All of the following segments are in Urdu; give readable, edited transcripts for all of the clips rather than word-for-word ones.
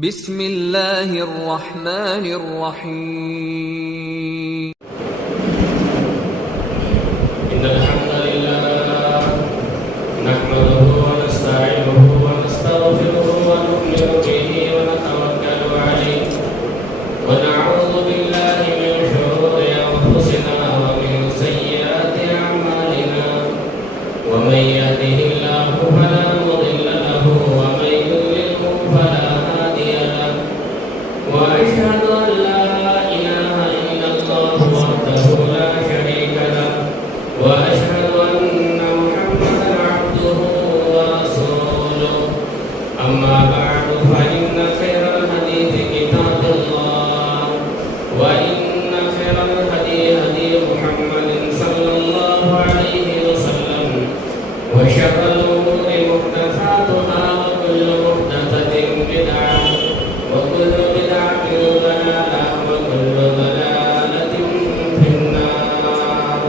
بسم اللہ الرحمن الرحیم ان الحمد للہ نحمده ونستعینه ونستغفره ونؤمن به ونتوکل علیہ ونعوذ باللہ من شرور انفسنا ومن سیئات اعمالنا ومن يهده الله فلا مضل له ومن يضلل فلا هادي له واشهد ان لا اله الا الله وحده لا شريك له واشهد ان محمدا عبده ورسوله اما بعد فان خير الحديث كتاب الله وان خير الهدي هدي محمد صلى الله عليه وسلم وشر الامور محدثاتها وكل محدثة بدعة وكل بدعة ضلالة وكل ضلالة في النار.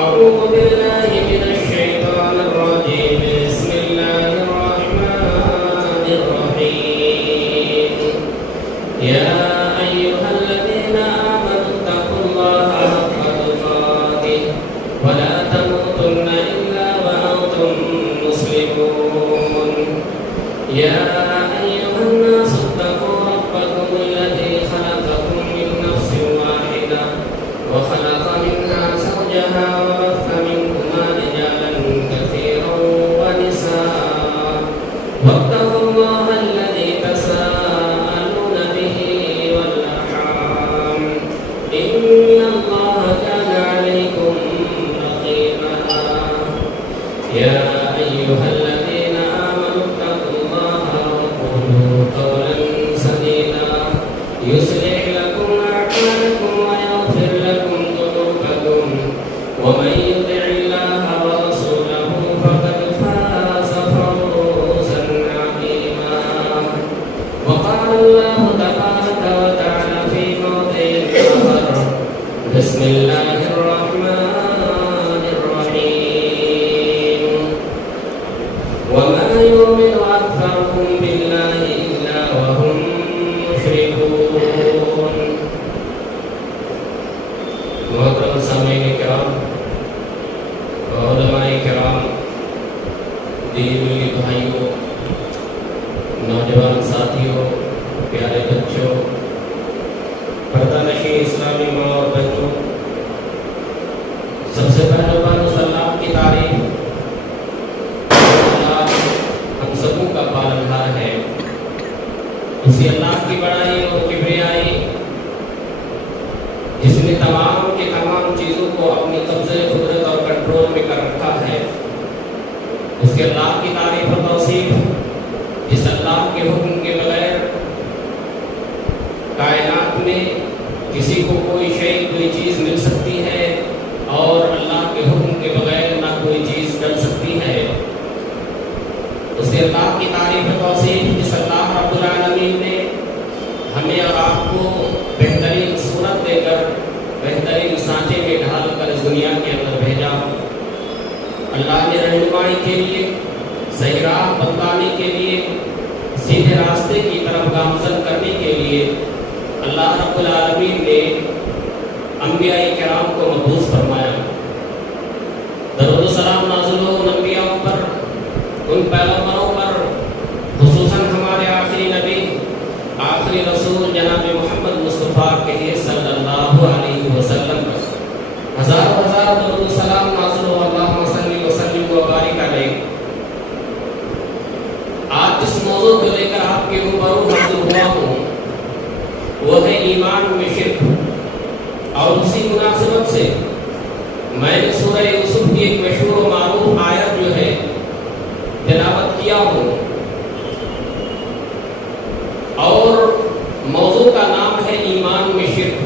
أعوذ بالله من الشيطان الرجيم. بسم الله الرحمن الرحيم. يا أيها الذين آمنوا اتقوا الله حق تقاته ولا تموتن إلا وأنتم مسلمون. يا أيها الناس اتقوا ربكم الذي خلقكم من نفس واحدة وخلق منها زوجها وبث منهما رجالا كثيرا ونساء واتقوا الله الذي تساءلون به والأرحام إن الله كان عليكم رقيبا. يا أيها الذين آمنوا اتقوا الله وقولوا قولا سديدا يصلح لكم أعمالكم ويغفر لكم ذنوبكم ومن يطع الله ورسوله فقد فاز فوزا عظيما. وقال الله تبارك وتعالى في موضع آخر بسم الله الرحمن الرحيم. وما يؤمن أكثرهم بالله إلا وهم مشركون. محترم سامعین کرام، علماء کرام، دینی ملی بھائیوں، نوجوان ساتھیوں، پیارے بچوں، پردہ نشین اسلامی ماں اور بہنوں، سب سے پہلے بانو اللہ کی تعریف. اللہ ہم سبوں کا پالنہار ہے. اسی اللہ کی بڑائی اور کبریائی جس نے تمام کے تمام چیزوں کو اپنی قبضے، قدرت اور کنٹرول میں کر رکھا ہے. اس کے اللہ کی تعریف اور توصیف جس اللہ کے حکم کے بغیر کائنات میں کسی کو کوئی شے، کوئی چیز مل سکتی ہے اور اللہ کے حکم کے بغیر نہ کوئی چیز ڈل سکتی ہے. اس کے اللہ کی تعریف اور توصیف جس اللہ رب العالمین نے ہمیں اور آپ کو بہترین صورت دے کر، بہترین سانچے میں ڈھال کر اس دنیا کے اندر بھیجا. اللہ نے رہنمائی کے لیے، صحیح راہ بتلانے کے لیے، سیدھے راستے کی طرف گامزن کرنے کے لیے اللہ رب العالمین نے انبیاء کرام کو مبعوث فرمایا. درود و سلام نازل ہو ان انبیاء پر، ان پیغمبروں پر، خصوصاً ہمارے آخری نبی، آخری رسول جناب محمد مصطفیٰ کہیے صلی اللہ علیہ وسلم پر ہزار ہزار درود و سلام نازل ہو. اللہم صلی وسلم وبارک علیہ. آج جس موضوع کو لے کر آپ کے روبرو حاضر ہوا ہوں وہ ہے ایمان میں شرک. اور اسی مناسبت سے میں نے سورہ یوسف کی ایک مشہور و معروف آیت جو ہے تلاوت کیا ہوں، اور موضوع کا نام ہے ایمان میں شرک.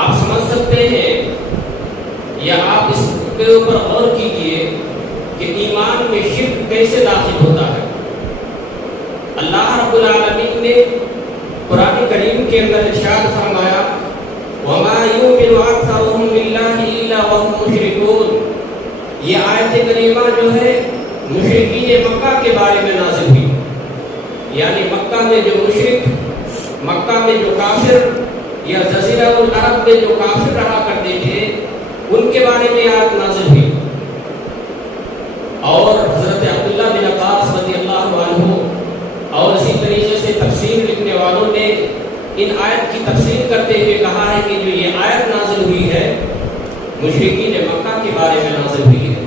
آپ سمجھ سکتے ہیں یا آپ اس کے اوپر غور کیجئے کہ ایمان میں شرک کیسے داخل ہوتا ہے. اللہ رب العالمین نے قرآن کریم کے اندر ارشاد فرمایا وَمَا يُؤْمِنُ أَكْثَرُهُم بِاللَّهِ إِلَّا وَهُمْ مُشْرِكُونَ. یہ آیت کریمہ جو ہے مشرکین مکہ کے بارے میں نازل ہوئی. یعنی مکہ میں جو مشرک، مکہ میں جو کافر یا جزیرہ العرب میں جو کافر رہا کرتے تھے ان کے بارے میں آیت نازل ہوئی. اور حضرت عبداللہ بن عباس رضی اللہ عنہ اور اسی طریقے سے تفسیر لکھنے والوں نے ان آیت کی تفسیر کرتے ہوئے کہا ہے کہ جو یہ آیت نازل ہوئی ہے مشرکین مکہ کے بارے میں نازل ہوئی ہے.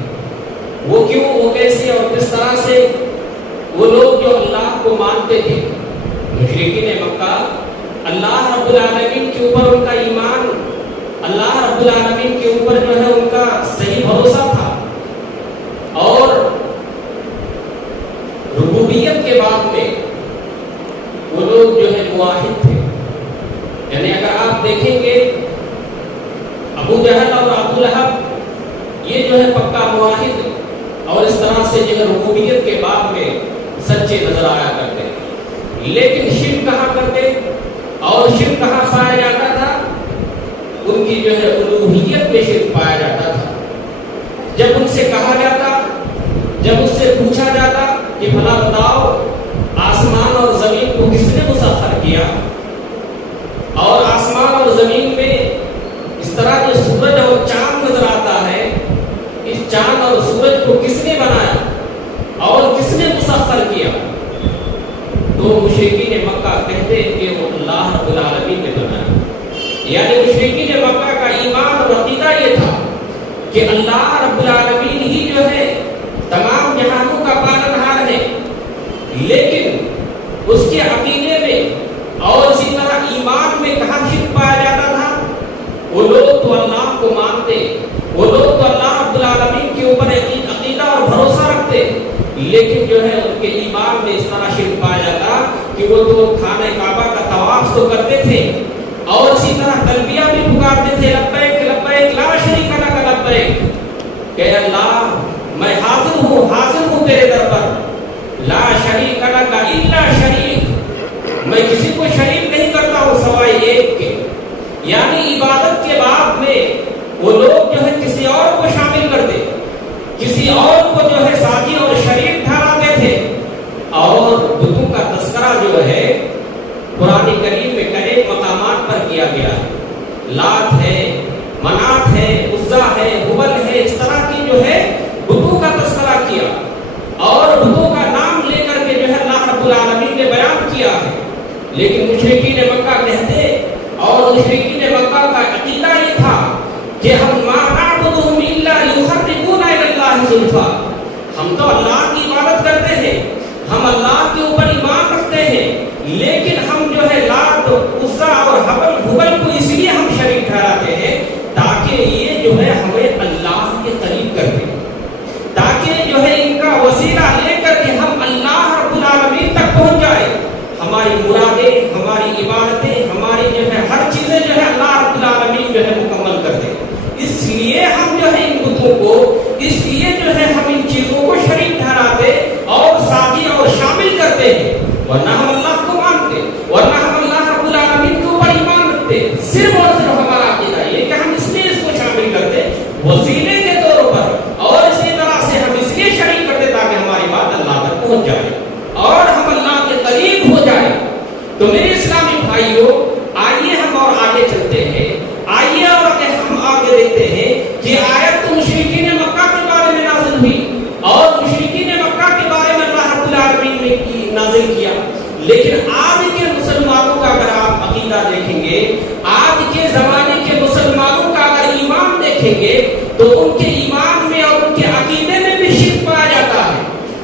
وہ کیوں، وہ کیسے اور کس طرح سے؟ وہ لوگ جو اللہ کو مانتے تھے، مشرکین مکہ، اللہ رب العالمین کے اوپر ان کا ایمان، اللہ رب العالمین کے اوپر جو ہے ان کا صحیح بھروسہ تھا، اور ربوبیت کے بعد میں وہ لوگ جو ہے موحد تھے. یعنی اگر آپ دیکھیں گے ابو جہل اور ابو لہب یہ جو ہے پکا موحد اور اس طرح سے جو ہے ربوبیت کے بعد میں سچے نظر آیا کرتے، لیکن شرک کہاں کرتے اور شرک کہاں پایا جاتا تھا؟ ان کی جو ہے الوہیت میں شرک پایا جاتا تھا. جب ان سے کہا جاتا، جب اس سے پوچھا جاتا کہ بھلا بتاؤ آسمان اور زمین کو کس نے مسخر کیا، اور آسمان اور زمین میں اس طرح جو سورج اور چاند نظر آتا ہے، اس چاند اور سورج کو کس نے بنایا اور کس نے مسخر کیا؟ تو مشرکین مکہ کہتے ہیں کہ وہ اللہ رب العالمین نے بنایا. یعنی مشرکین مکہ کا ایمان اور عقیدہ یہ تھا کہ اللہ رب العالمین ہی جو ہے تمام جہانوں کا پالنہار ہے، لیکن اس کے عقیدے میں اور اسی طرح ایمان میں کہاں شرک پایا جاتا تھا؟ وہ لوگ تو اللہ کو مانتے، وہ لوگ تو اللہ رب العالمین کے اوپر عقیدہ اور بھروسہ رکھتے، لیکن جو ہے ان کے ایمان میں اس طرح شرک پایا جاتا کہ وہ تو خانہ کعبہ کا طواف تو کرتے تھے اور اسی طرح تلبیہ بھی پکارتے تھے، لبیک لبیک لا شریک لک لبیک، کہ اللہ میں حاضر ہوں تیرے در پر، لا شریک لک الا شریک، میں کسی کو شریک نہیں کرتا ہوں سوائے ایک کے. یعنی عبادت کے بعد میں وہ لوگ جو ہے کسی اور کو شامل کرتے، کسی اور کو جو ہے ساتھی اور شریک ٹھہراتے تھے. اور بتوں کا تذکرہ جو ہے قرآن کریم میں کئی مقامات پر کیا گیا ہے. لات ہے، منات ہے، عزا ہے، ہبل ہے، اس طرح کی جو ہے بتوں کا تذکرہ کیا اور بتوں کا نام لے کر کے جو ہے اللہ رب العالمین نے بیان کیا ہے. لیکن مشرکین مکہ کہتے اور مشرکین مکہ کا عقیدہ یہ تھا کہ ہم ما نعبدهم الا ليقربونا الى الله زلفا، ہم تو اللہ کی عبادت کرتے ہیں، ہم اللہ کے اوپر ایمان رکھتے ہیں، لیکن ہم جو ہے لات، عزا اور ہبل کو اس لیے ہم شریک ٹھہراتے ہیں تاکہ یہ جو ہے ہمیں اللہ کے قریب کر دیں، تاکہ جو ہے ان کا وسیلہ لے کر کے ہم اللہ رب العالمین تک پہنچ جائے. ہماری مرادیں، ہماری عبادتیں، ہماری جو ہے ہر چیزیں جو ہے اللہ رب العالمین جو ہے مکمل کر دیں. اس لیے ہم جو ہے ان بتوں کو، اس لیے جو ہے ہم ان چیزوں کو شریک ٹھہراتے اور ساتھی اور شامل کرتے ہیں، ورنہ ہم اللہ کو مانتے، ورنہ ہم اللہ رب العالمین کے اوپر ایمان رکھتے. صرف اور صرف ہمارا عقیدہ یہ کہ ہم اس لیے اس کو شامل کرتے وسیلے کے طور پر، اور اسی طرح سے ہم اس لیے شریک کرتے تاکہ ہماری بات اللہ تک پہنچ جائے اور ہم اللہ کے قریب ہو جائے. تو میرے اسلامی بھائیوں، آئیے ہم اور آگے چلتے ہیں، آئیے اور ہم آگے دیکھتے ہیں کہ آیت تو مشرکین مکہ کے بارے میں نازل ہوئی اور مشرکین مکہ کے بارے میں اللہ رب العالمین نے نازل کیا. لیکن آج کے مسلمانوں کا اگر آپ عقیدہ دیکھیں گے، آج کے زمانے کے مسلمانوں کا اگر ایمان دیکھیں گے تو ان کے ایمان میں اور ان کے عقیدے میں بھی شرک پایا جاتا ہے.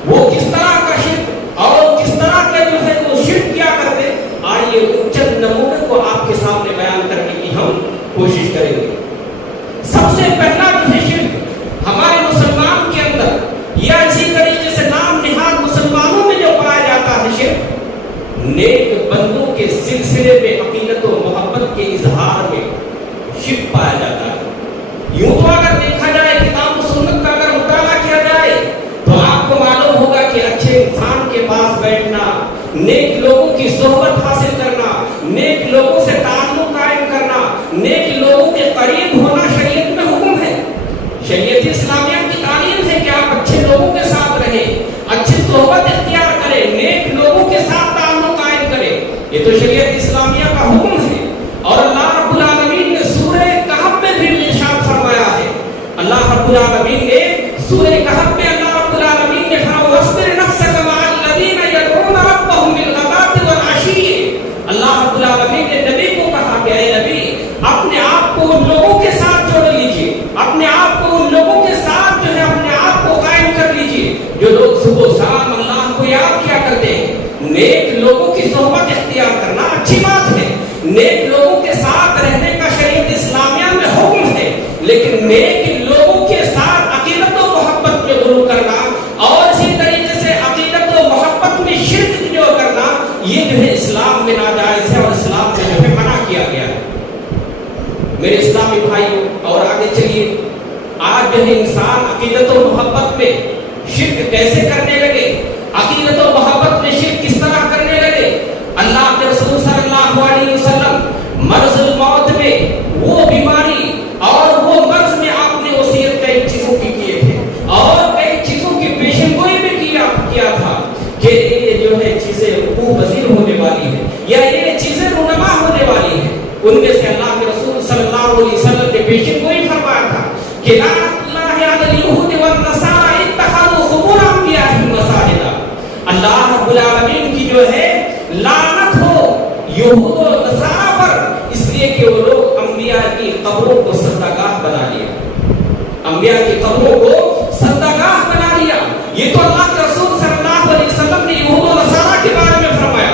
وہ کس طرح کا شرک اور کس طرح کا جو ہے وہ شرک کیا کرتے، آئیے ان چند نمونے کو آپ کے سامنے بیان کرنے کی ہم کوشش کریں گے. سب سے پہلا جو ہے شرک ہمارے مسلمان کے اندر یا اسی طریقے سے نام نہاد مسلمانوں میں جو پایا جاتا ہے شرک، نیک بندوں کے سلسلے میں عقیدت و محبت کے اظہار میں شرک پایا جاتا ہے. یوں تو اگر دیکھا جائے کتاب و سنت کا اگر مطالعہ کیا جائے تو آپ کو معلوم ہوگا کہ اچھے انسان کے پاس بیٹھنا، نیک لوگوں کی صحبت حاصل کرنا، نیک لوگوں سے تعلق قائم کرنا، نیک لوگوں کے قریب ہونا شریعت میں حکم ہے. شریعت اسلامیہ کی تعلیم ہے کہ آپ اچھے لوگوں کے ساتھ رہیں، اچھی صحبت اختیار کریں، نیک لوگوں کے ساتھ یہ تو شریعت اسلامیہ کا حکم ہے. اور اللہ رب العالمین نے سورہ کہف میں بھی ارشاد فرمایا ہے. اللہ رب العالمین نے سورہ کہف میں اللہ رب العالمین نے فرمایا وَاصْبِرْ نَفْسَكَ مَعَ الَّذِينَ يَدْعُونَ رَبَّهُم بِالْغَدَاةِ وَالْعَشِيِّ. اللہ رب العالمین نے نبی کو کہا کہ اے نبی اپنے آپ کو ان لوگوں کے ساتھ جوڑ لیجئے, اپنے آپ کو ان لوگوں کے ساتھ جو ہے اپنے آپ کو قائم کر لیجئے جو لوگ صبح و شام اللہ کو یاد کیا کرتے ہیں. نیک لوگوں کی صحبت اختیار کرنا اچھی بات ہے, نیک لوگوں کے ساتھ رہنے کا شریعت اسلامیہ میں حکم ہے, لیکن نیک لوگوں کے ساتھ عقیدت و محبت میں غلو کرنا اور اسی طریقے سے عقیدت و محبت میں شرک جو کرنا یہ جو ہے اسلام میں ناجائز ہے اور اسلام میں جو ہے منع کیا گیا ہے. میرے اسلامی بھائیوں اور آگے چلیے, آج جو ہے انسان عقیدت و محبت میں شرک کیسے کرنے لگے, عقیدت و محبت میں شرک کس طرح کرنے لگے. اللہ کے رسول صلی اللہ علیہ وسلم مرض الموت میں وہ بیماری اور وہ مرض میں آپ نے وصیت کئی چیزوں کی کیے تھے اور کئی چیزوں کی پیشن گوئی بھی کیا تھا کہ یہ جو ہے چیزیں وقوع پذیر ہونے والی ہے یا یہ چیزیں رونما ہونے والی ہیں. ان میں سے اللہ کے رسول صلی اللہ علیہ وسلم نے پیشن گوئی فرمایا تھا کہ لعنت اللہ علی الیہود والنصارى اتخذوا قبور انبیائہم مساجد. اللہ رب العالمین کی جو ہے لعنت ہو یہود و نصارہ پر, اس لیے کہ وہ لوگ انبیاء کی قبروں کو سجدہ بنا لیا, انبیاء کی قبروں کو سجدہ بنا لیا. یہ تو اللہ کے رسول صلی اللہ علیہ وسلم نے یہود و نصارہ کے بارے میں فرمایا.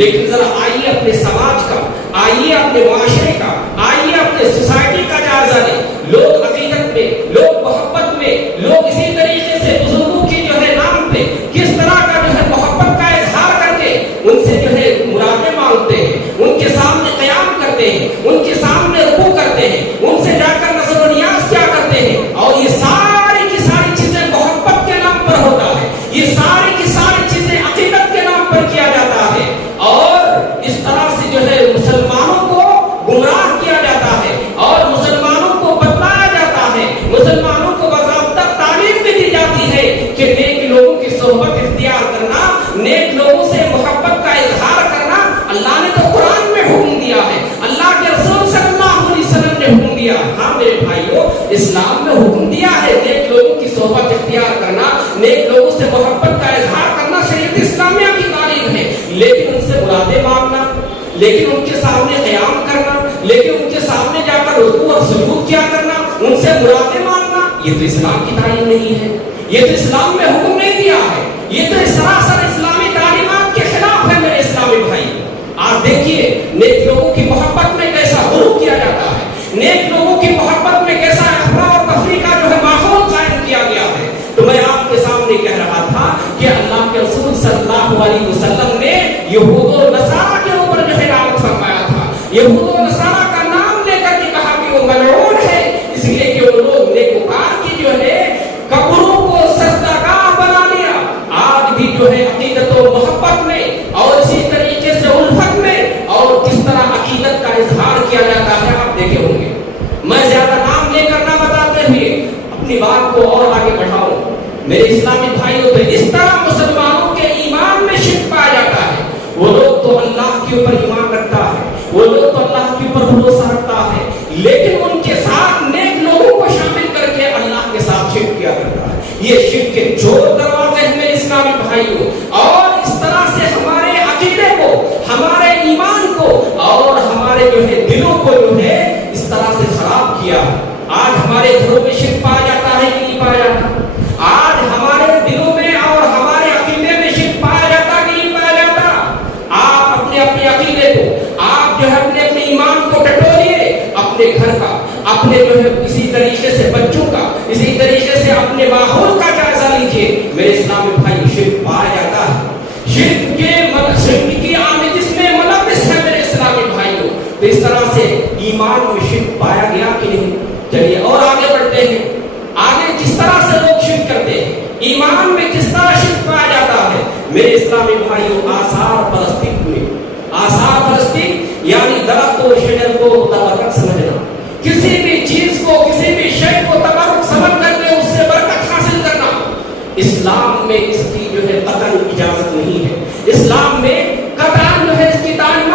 لیکن ذرا آئیے اپنے سماج کا, آئیے اپنے معاشرے کا, آئیے اپنے سوسائٹی کا جائزہ لیں. لوگ عقیدت میں, لوگ محبت میں, لوگ اسی طریقے سے بزرگوں کی جو ہے نام پہ کس طرح کا جو ہے محبت کا اظہار کر کے ان سے جو ہے مرادیں مانگتے ہیں, ان کے سامنے قیام کرتے ہیں, ان کے سامنے رکوع کرتے ہیں, ان سے جا کر نظر و نیاز کیا کرتے ہیں. اور یہ ساری کی ساری چیزیں محبت کے نام پر ہوتا ہے, یہ ساری کی ساری چیزیں عقیدت کے نام پر کیا جاتا ہے. اور اس طرح سے جو ہے مسلمانوں کو گمراہ کیا جاتا ہے اور مسلمانوں کو بتلایا جاتا ہے, مسلمانوں کو باضابطہ تعلیم بھی دی جاتی ہے کہ نیک لوگوں کی صحبت اختیار کرنا, نیک لوگوں سے محبت کا اظہار کرنا اللہ نے تو قرآن میں حکم دیا ہے, اللہ کے رسول صلی اللہ علیہ وسلم نے حکم دیا. ہاں میرے بھائیوں, اسلام میں حکم دیا ہے نیک لوگوں کی صحبت اختیار کرنا, نیک لوگوں سے محبت کا اظہار کرنا شریعت اسلامیہ کی تعلیم ہے. لیکن ان سے مرادیں مانگنا, لیکن ان کے سامنے قیام کرنا, لیکن ان کے سامنے جا کر رکوع اور سجود کیا کرنا, ان سے مرادیں مانگنا, یہ تو اسلام کی تعلیم نہیں ہے, یہ تو اسلام میں حکم نہیں دیا ہے, یہ تو سراسر اسلامی تعلیمات کے خلاف ہے. میرے اسلامی بھائی آپ دیکھیے نیک لوگوں کی محبت میں کیسا غلو کیا جاتا ہے, نیک لوگوں کی محبت میں کیسا افراح اور تفریح کا جو ہے ماحول قائم کیا گیا ہے. تو میں آپ کے سامنے کہہ رہا تھا کہ اللہ کے رسول صلی اللہ علیہ وسلم نے یہود و نصارہ کے اوپر جو ہے لعنت فرمایا تھا. یہود و نصارہ کا نام لے کر کے کہا کہ وہ ملعون ہے, اس لیے کہ وہ لوگ نیکوکار کی جو ہے قبروں کو سجدہگاہ بنا لیا. آج بھی جو ہے عقیدت و محبت میں اور اسی طریقے سے الفت میں اور کس طرح عقیدت کا اظہار کیا جاتا ہے آپ دیکھے ہوں گے. میں زیادہ نام لے کر نہ بتاتے ہوئے اپنی بات کو اور آگے بڑھاؤں. میرے اسلامی بھائیوں, تو اس طرح مسلمانوں کے ایمان میں شرک پایا جاتا ہے. وہ لوگ تو اللہ کے اوپر ایمان رکھتا ہے, وہ لوگ تو اللہ کے اوپر بھروسہ رکھتا ہے, لیکن ان کے ساتھ نیک لوگوں کو شامل کر کے اللہ کے ساتھ شرک کیا کرتا ہے. یہ شرک کے چور دروازے ہیں میرے اسلامی بھائیوں, اور اس طرح سے ہمارے عقیدے کو, ہمارے ایمان کو اور ہمارے جو ہے دلوں کو جو ہے اس طرح سے خراب کیا. آج ہمارے گھروں میں شرک پایا جاتا ہے کہ نہیں پایا جاتا؟ آج ہمارے دلوں میں اور ہمارے عقیدے میں شرک پایا جاتا کہ نہیں پایا جاتا؟ آپ اپنے اپنے عقیدے کو, آپ جو ہے اپنے اپنے ایمان کو ٹٹولیے, اپنے گھر کا, اپنے جو ہے اسی طریقے سے بچوں کا, اسی طریقے سے اپنے ماحول کا جائزہ لیجیے. میرے اسلامی بھائی شرک پایا جاتا ہے, شرک کی آمد جس میں ملبس ہے میرے اسلامی بھائیوں. تو اس طرح سے ایمان میں شرک پایا گیا کہ نہیں؟ چلیے اور آگے بڑھتے ہیں. آگے کس طرح سے لوگ شرک کرتے ہیں, ایمان میں کس طرح شرک پایا جاتا ہے. میرے اسلامی بھائیوں, آثار پرستی میں, آثار پرستی یعنی درخت و شجر کو تبرک سمجھنا, کسی بھی چیز کو, کسی بھی شے کو تبرک سمجھ کر کے اس سے برکت حاصل کرنا, اسلام میں اس کی جو ہے قطعاً اجازت نہیں ہے. اسلام میں قطعاً جو ہے اس کی تعلیم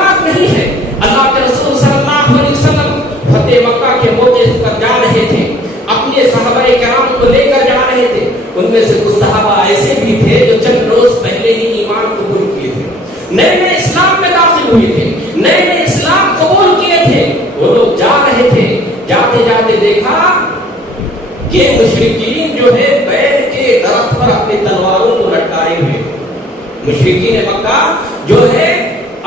مشرکین مکہ جو ہے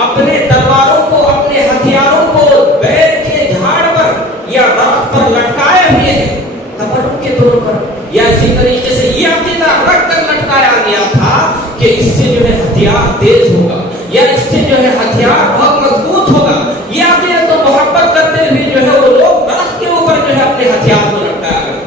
اپنے تلواروں کو اپنے ہتھیاروں کو بیل کے جھاڑ پر یا درخت پر لٹکائے ہوئے ہیں تبرک کے طور پر، یا اسی طریقے سے یہ عقیدہ رکھ کر لٹکایا گیا تھا کہ اس سے جو ہے ہتھیار تیز ہوگا یا اس سے جو ہے ہتھیار بہت مضبوط ہوگا. یہ عقیدہ تو محبت کرتے ہوئے جو ہے وہ لوگ درخت کے اوپر جو ہے اپنے ہتھیار کو لٹکایا کرتے.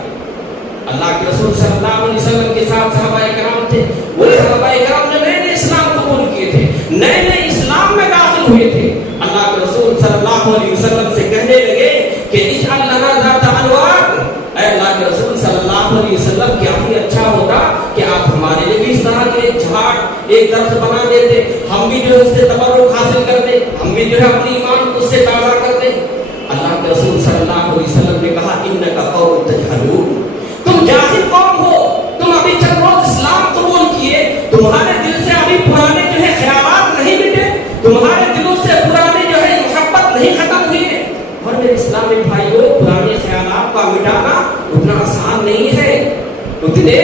اللہ کے رسول صلی اللہ علیہ وسلم کے ساتھ صحابہ کرام تھے، وہ صحابہ کرام جو نئے نئے اسلام قبول کیے تھے، نئے نئے اسلام میں داخل ہوئے تھے. اللہ کے رسول صلی اللہ علیہ وسلم سے کہنے لگے کہ اجعل لنا ذات انواط، اے اللہ کے رسول صلی اللہ علیہ وسلم کیا ہی اچھا ہوتا کہ آپ ہمارے لیے بھی اس طرح کے ایک جھاڑ ایک درخت بنا دیتے، ہم بھی جو ہے اس سے تبرک حاصل کرتے، ہم بھی جو ہے اپنی ایمان کو اس سے تازہ کرتے. اللہ کے رسول صلی اللہ علیہ وسلم نے کہا انک قوم تجہلون، تم جاہل قوم ہو، تم ابھی چند روز اسلام قبول کیے، تمہارے دل سے ابھی پرانے جو ہے خیالات نہیں مٹے، تمہارے دلوں سے پرانے جو ہے محبت نہیں ختم ہوئی ہے. اور میرے اسلامی بھائیوں، پرانے خیالات کا مٹانا اتنا آسان نہیں ہے، اتنے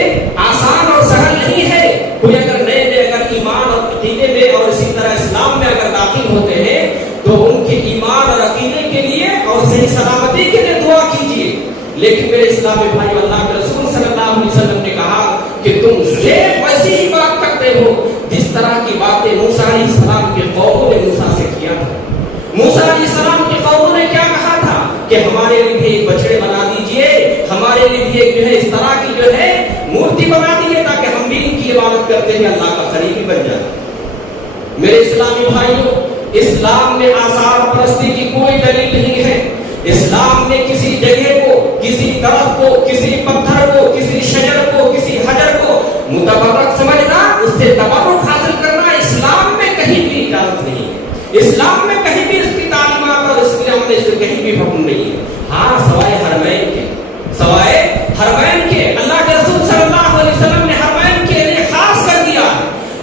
آسان اور سہل نہیں ہے. کوئی اگر نئے نئے اگر ایمان اور عقیدے میں اور اسی طرح اسلام میں اگر داخل ہوتے ہیں تو ان کے ایمان اور عقیدے کے لیے اور صحیح سلامتی کے لیے دعا کیجیے. لیکن میرے اسلامی بھائی، اللہ کے رسول صلی اللہ علیہ وسلم نے کہا کہ تم صرف ویسی ہی بات کرتے ہو جس طرح کی باتیں موسیٰ علیہ السلام کے قوموں نے موسیٰ سے کیا تھا. موسیٰ علیہ السلام کے قوموں نے کیا کہا تھا کہ ہمارے لیے بھی ایک بچڑے بنا دیجئے، ہمارے لیے بھی ایک جو ہے اس طرح کی جو ہے مورتی بنا دیجئے تاکہ ہم بھی ان کی عبادت کرتے ہوئے اللہ کا قریبی بن جائے. میرے اسلامی بھائیوں، اسلام میں آثار پرستی کی کوئی دلیل نہیں ہے. اسلام نے کسی جگہ کو، کسی درخت کو، کسی پتھر کو، کسی شجر کو، کسی حجر کو متبرک سمجھنا، اس سے تبرک حاصل کرنا اسلام میں کہیں بھی اجازت نہیں ہے. اسلام میں کہیں بھی اس کی تعلیمات اور اس کے عمل سے کہیں بھی حکم نہیں ہے. ہاں سوائے حرمین کے، سوائے حرمین کے اللہ کے رسول صلی اللہ علیہ وسلم نے حرمین کے لیے خاص کر دیا.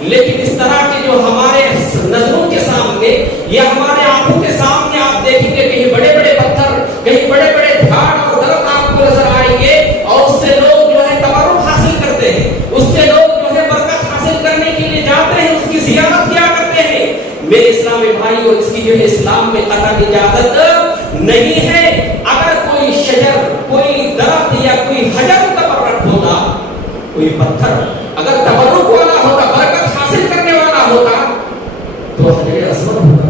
لیکن اس طرح کے جو ہمارے نظروں کے سامنے یا ہمارے آنکھوں کے سامنے آپ دیکھیں گے کہیں بڑے بڑے پتھر، کہیں بڑے بڑے جھاڑ اور درخت آپ کو نظر آئیں گے اور اس سے لوگ جو ہے تبرک حاصل کرتے ہیں، اس سے لوگ جو ہے برکت حاصل کرنے کے لیے جاتے ہیں، اس کی زیارت کیا کرتے ہیں. میرے اسلامی بھائیوں، اس کی جو ہے اسلام میں قطعی اجازت نہیں ہے. اگر کوئی شجر، کوئی درخت یا کوئی حجر تبرک ہوتا، کوئی پتھر اگر تبرک والا ہوتا، برکت حاصل کرنے والا ہوتا تو حجر اسود ہوتا.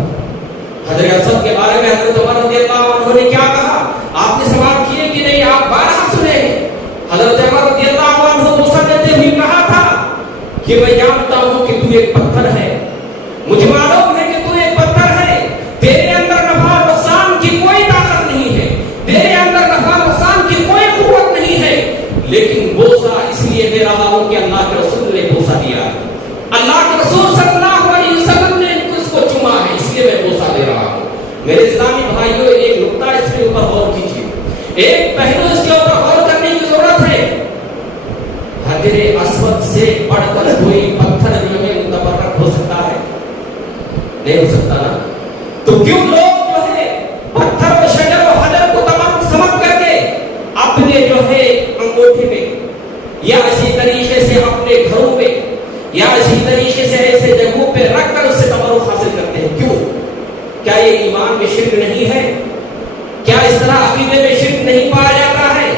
حجر اسود کے بارے میں حضرت عمر رضی اللہ عنہ نے کیا کہا؟ آپ نے سوال کیے کہ نہیں؟ آپ بارہا سنے ہیں. حضرت عمر رضی اللہ عنہ موسیٰ دیتے ہوئے کہا تھا کہ میں جانتا ہوں کہ تو ایک پتھر ہے، مجھے معلوم ہے کہ تو ایک پتھر ہے، تیرے اندر نفع نقصان کی کوئی طاقت نہیں ہے، تیرے اندر نفع نقصان کی کوئی قوت نہیں ہے، لیکن بوسہ اس لیے دے رہا ہوں کہ اللہ کے رسول نے بوسہ دیا ہے، اللہ کے رسول صلی اللہ علیہ وسلم نے اس کو چما ہے، اس لیے میں بوسہ دے رہا ہوں. میرے اسلامی بھائیوں، ایک نقطہ اس کے اوپر غور کیجیے، ایک پہلو اس کے اوپر غور کرنے کی ضرورت ہے. حجر اسود سے بڑھ کر کوئی پتھر جو ہے متبرک ہو سکتا ہے؟ نہیں ہو سکتا نا. تو کیوں لوگ جو ہے پتھر و شجر و حجر کو تبرک سمجھ کر کے اپنے جو ہے انگوٹھے میں یا اسی طریقے سے اپنے گھروں میں یا اسی طریقے سے ایسے جگہوں پہ رکھ کر اس سے تبرک حاصل کرتے ہیں؟ کیوں؟ کیا یہ ایمان میں شرک نہیں ہے؟ کیا اس طرح عقیدے میں شرک نہیں پایا جاتا ہے؟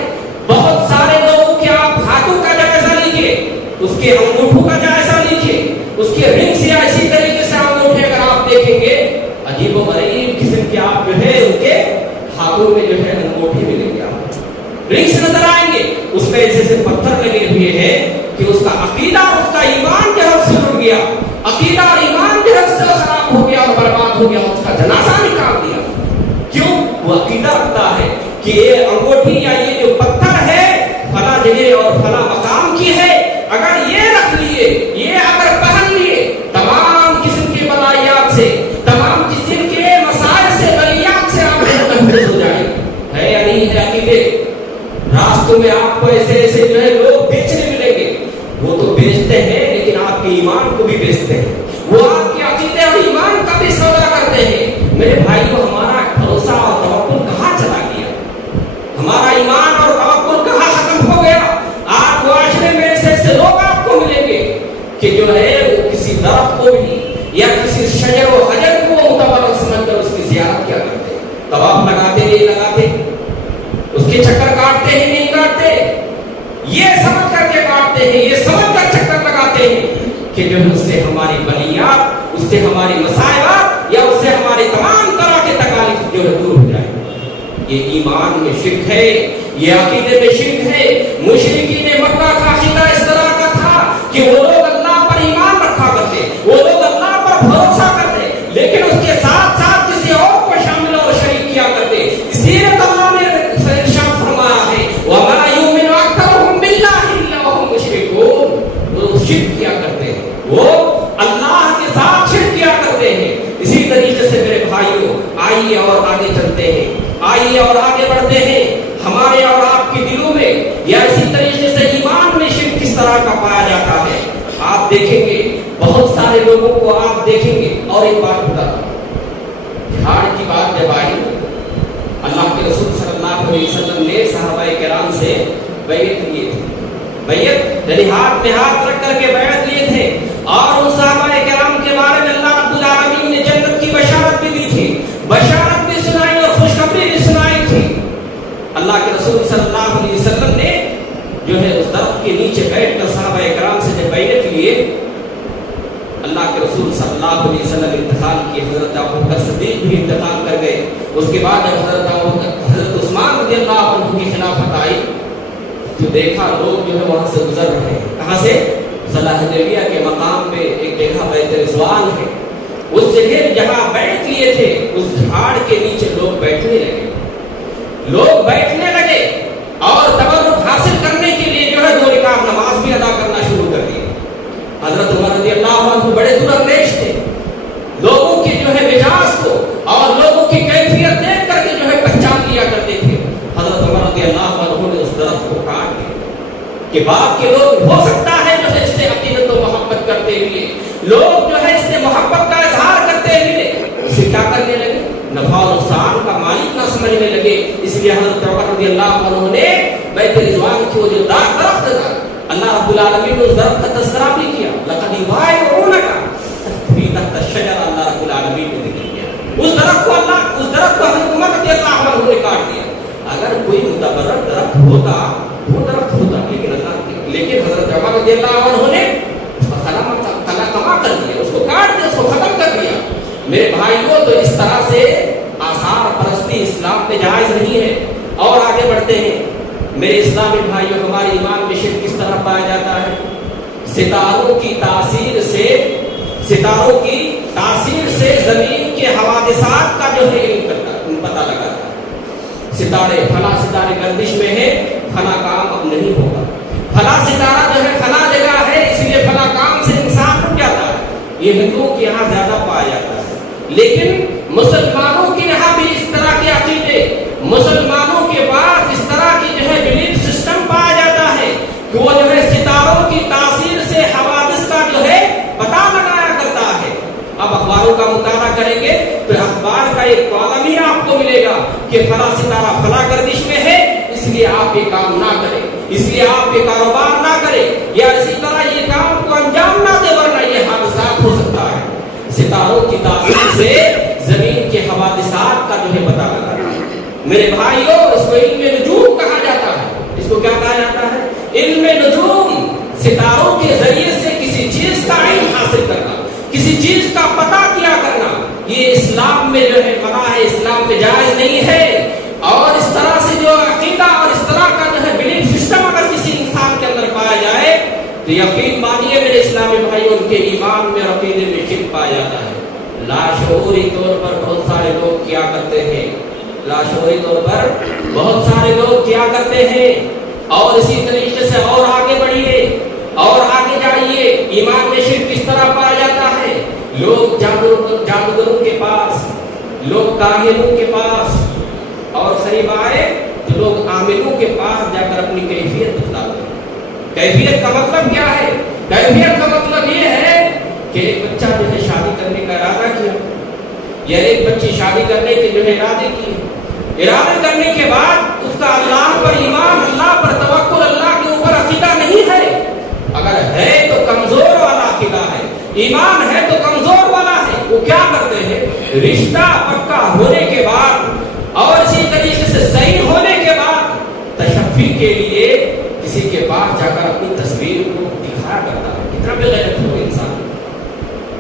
بہت سارے لوگوں کے آپ ہاتھوں کا جائزہ لیجئے، اس کے انگوٹھوں کا جائزہ لیجئے، اس کے رنگ سے اسی طریقے سے انگوٹھے اگر آپ دیکھیں گے عجیب و غریب قسم کے آپ جو ہے ان کے ہاتھوں میں جو ہے انگوٹھے ملیں گے، آپ رنگ سے نظر آئیں گے، اس میں ایسے سے پتھر لگے ہوئے ہیں کہ اس کا عقیدہ اور اس کا ایمان جو ہے اس سے جڑ گیا، عقیدہ اور ایمان جو ہے اس سے خراب ہو گیا اور برباد ہو گیا، اس کا جنازہ نکال دیا. کیوں؟ وہ عقیدہ رکھتا ہے کہ یہ انگوٹھی یا یہ جو پتھر ہے فلاں جگہ اور فلاں مقام کی ہے، اگر یہ رکھ لیے، یہ اگر پہن لیے، تمام قسم کے بلائیات سے، تمام قسم کے مسائل سے، بلیات سے آپ محفوظ ہو جائیں. ہے یا نہیں ہے عقیدے؟ راستوں میں آپ کو ایسے ایسے جو ہے لوگ بیچنے ملیں گے، وہ تو بیچتے ہیں لیکن آپ کے ایمان کو بھی بیچتے ہیں، وہ آپ کے عقیدے اور ایمان کا بھی سودا کرتے ہیں. میرے بھائیو، ہمارا بھروسہ اور توکل کہاں چلا گیا؟ ہمارا ایمان اور توکل کہاں ختم ہو گیا؟ آپ معاشرے میں ایسے ایسے لوگ آپ کو ملیں گے کہ جو ہے وہ کسی درخت کہ جو ہے اس سے ہماری بلیات، اس سے ہماری مصائبات یا اس سے ہماری تمام طرح کے تکالیف جو ہے دور ہو جائے. یہ ایمان میں شرک ہے، یہ عقیدے میں شرک ہے. مشرکین مکہ کا عقیدہ اس طرح کا تھا کہ وہ لوگ اللہ پر ایمان رکھا کرتے، وہ لوگ اللہ پر بھروسہ کرتے، لیکن اس کے ساتھ ساتھ کسی اور کو شامل اور شریک کیا کرتے. اسی لیے اللہ نے ارشاد فرمایا ہے وَمَا يُؤْمِنُ أَكْثَرُهُم بِاللَّهِ إِلَّا وَهُمْ مُشْرِكُونَ. وہ شرک کیا کرتے ہیں، وہ اللہ کے ساتھ شرک کیا کرتے ہیں. اسی طریقے سے میرے بھائیوں، آئیے اور آگے چلتے ہیں، آئیے اور آگے بڑھتے ہیں. ہمارے اور آپ کے دلوں میں یا اسی طریقے سے ایمان میں شرک کس طرح کا پایا جاتا ہے. آپ دیکھیں گے بہت سارے لوگوں کو آپ دیکھیں گے. اور ایک بات بتا، جہاد کی بات جب آئی، اللہ کے رسول صلی اللہ علیہ وسلم نے صحابہ کرام سے بیعت لیے تھے. بیعت یعنی ہاتھ میں ہاتھ رکھ کر کے بیعت لیے تھے. اور ان صحابہ کرام کے بارے میں اللہ رب العالمین نے جنت کی بشارت بھی دی تھی، بشارت بھی سنائی اور خوشخبری بھی سنائی تھی. اللہ کے رسول صلی اللہ علیہ وسلم نے جو ہے اس درخت کے نیچے بیٹھ کر صحابہ کرام سے جب بیعت لیے، اللہ کے رسول صلی اللہ علیہ وسلم انتقال کیے. حضرت ابوبکر صدیق بھی انتقال کر گئے. اس کے بعد جب حضرت عثمان رضی اللہ عنہ کی خلافت آئی تو دیکھا لوگ جو ہے وہاں سے گزر رہے ہیں. کہاں سے؟ صلاح حدیبیہ کے مقام پہ ایک جگہ بیت رضوان ہے، اس جگہ جہاں بیٹھ لیے تھے اس جھاڑ کے نیچے لوگ بیٹھنے لگے. لوگ بیٹھنے لگے اور تبرک حاصل کرنے کے لیے جو ہے 2 رکعت نماز بھی ادا کرنا شروع کر دی. حضرت عمر رضی اللہ عنہ بڑے دور اندیش تھے، لوگوں کی جو ہے مزاج کو اور لوگوں کی کیفیت دیکھ کر کے جو ہے پہچان لیا کرتے تھے. حضرت عمر رضی اللہ عنہ نے اس درخت کو کاٹ دیا کہ بعد کے لوگ ہو سکتا ہے جو ہے اس سے عقیدت و محبت کرتے ہوئے، لوگ جو ہے اس سے محبت کا اظہار کرتے ہوئے اسے کیا کرنے لگے، نفع و نقصان کا مالک نہ سمجھنے لگے. اس لیے حضرت عمر رضی اللہ عنہ نے بیت رضوان کی وہ جو درخت تھا، اللہ رب العالمین نے اس درخت کا تذکرہ بھی کیا. لقد يبايعونك تحت الشجرة، اللہ رب العالمین نے ذکر کیا. اس درخت کو حضرت عمر رضی اللہ عنہ نے کاٹ دیا. اگر کوئی متبرک درخت ہوتا وہ درخت ہوتا، لیکن حضرت عمر رضی اللہ عنہ نے اس کا خلا کما کر دیا، اس کو کاٹ دیا، اس کو ختم کر دیا. میرے بھائیوں، تو اس طرح سے آثار پرستی اسلام میں جائز نہیں ہے. اور آگے بڑھتے ہیں میرے اسلامی بھائیوں. ہمارے ایمان میں شرک کس طرح پایا جاتا ہے؟ ستاروں کی تاثیر سے زمین کے حوادثات کا جو ہے علم پتہ لگاتا ہے. فلاں ستارے گردش میں ہے، فلاں کام اب نہیں ہوگا. فلاں ستارہ جو ہے فلاں جگہ ہے، اس لیے فلاں کام سے انسان رک جاتا ہے. یہ ہندوؤں کے یہاں زیادہ پایا جاتا ہے. لیکن مسلمانوں کے یہاں بھی اس طرح کے عقیدے، مسلمانوں کے پاس اس طرح کی جو ہے بلیف سسٹم پایا جاتا ہے کہ وہ جو ہے ستاروں کی تاثیر سے حوادث کا جو ہے پتہ لگایا کرتا ہے. اب اخباروں کا مطالعہ کریں گے تو اخبار کا ایک کالم ہی آپ کو ملے گا کہ فلاں ستارہ فلاں گردش میں ہے، اس لیے آپ یہ کام نہ کریں، اس لیے آپ یہ کاروبار نہ کریں، یا اسی طرح یہ کام کو انجام نہ دے ورنہ یہ حادثات ہو سکتا ہے. ستاروں کی تاثیر سے زمین کے حوادثات کا جو ہے پتہ لگانا ہے. میرے بھائیوں، اس کو علم نجوم کہا جاتا ہے. اس کو کیا کہا جاتا ہے؟ علم نجوم. ستاروں کے ذریعے سے کسی چیز کا علم حاصل کرنا، کسی چیز کا پتہ کیا کرنا، یہ اسلام میں جو ہے منع ہے، اسلام میں جائز نہیں ہے. اور اس طرح سے جو عقیدہ اور اس طرح کا جو ہے بلیف سسٹم اگر کسی انسان کے اندر پایا جائے تو یقین مانیے میرے اسلامی بھائیوں، ان کے ایمان میں عقیدے میں شرک پایا جاتا ہے. لاشعوری طور پر بہت سارے لوگ کیا کرتے ہیں، لاشعوری طور پر بہت سارے لوگ کیا کرتے ہیں. اور اسی طریقے سے اور آگے بڑھیے اور آگے جائیے. ایمان میں شرک کس طرح پایا جاتا ہے؟ لوگ جادوگروں کے پاس، لوگ کاہنوں کے پاس، اور قریب آئے تو لوگ عاملوں کے پاس جا کر اپنی کیفیت بتلاتے ہیں. کیفیت کا مطلب کیا ہے؟ کیفیت کا مطلب یہ ہے کہ ایک بچہ جو ہے شادی کرنے کا ارادہ کیا، یا ایک بچی شادی کرنے کے جو ہے ارادے کیے. ارادہ کرنے کے بعد اس کا اللہ پر ایمان، اللہ پر توکل، اللہ کے اوپر عقیدہ نہیں ہے. اگر ہے تو کمزور والا عقیدہ ہے، ایمان ہے تو کمزور والا ہے. وہ کیا کرتے ہیں؟ رشتہ پکا ہونے کے بعد اور اسی طریقے سے صحیح ہونے کے بعد تشفی کے لیے کسی کے پاس جا کر اپنی تصویر کو دکھایا کرتا ہے. کتنا بے غیرت ہو انسان.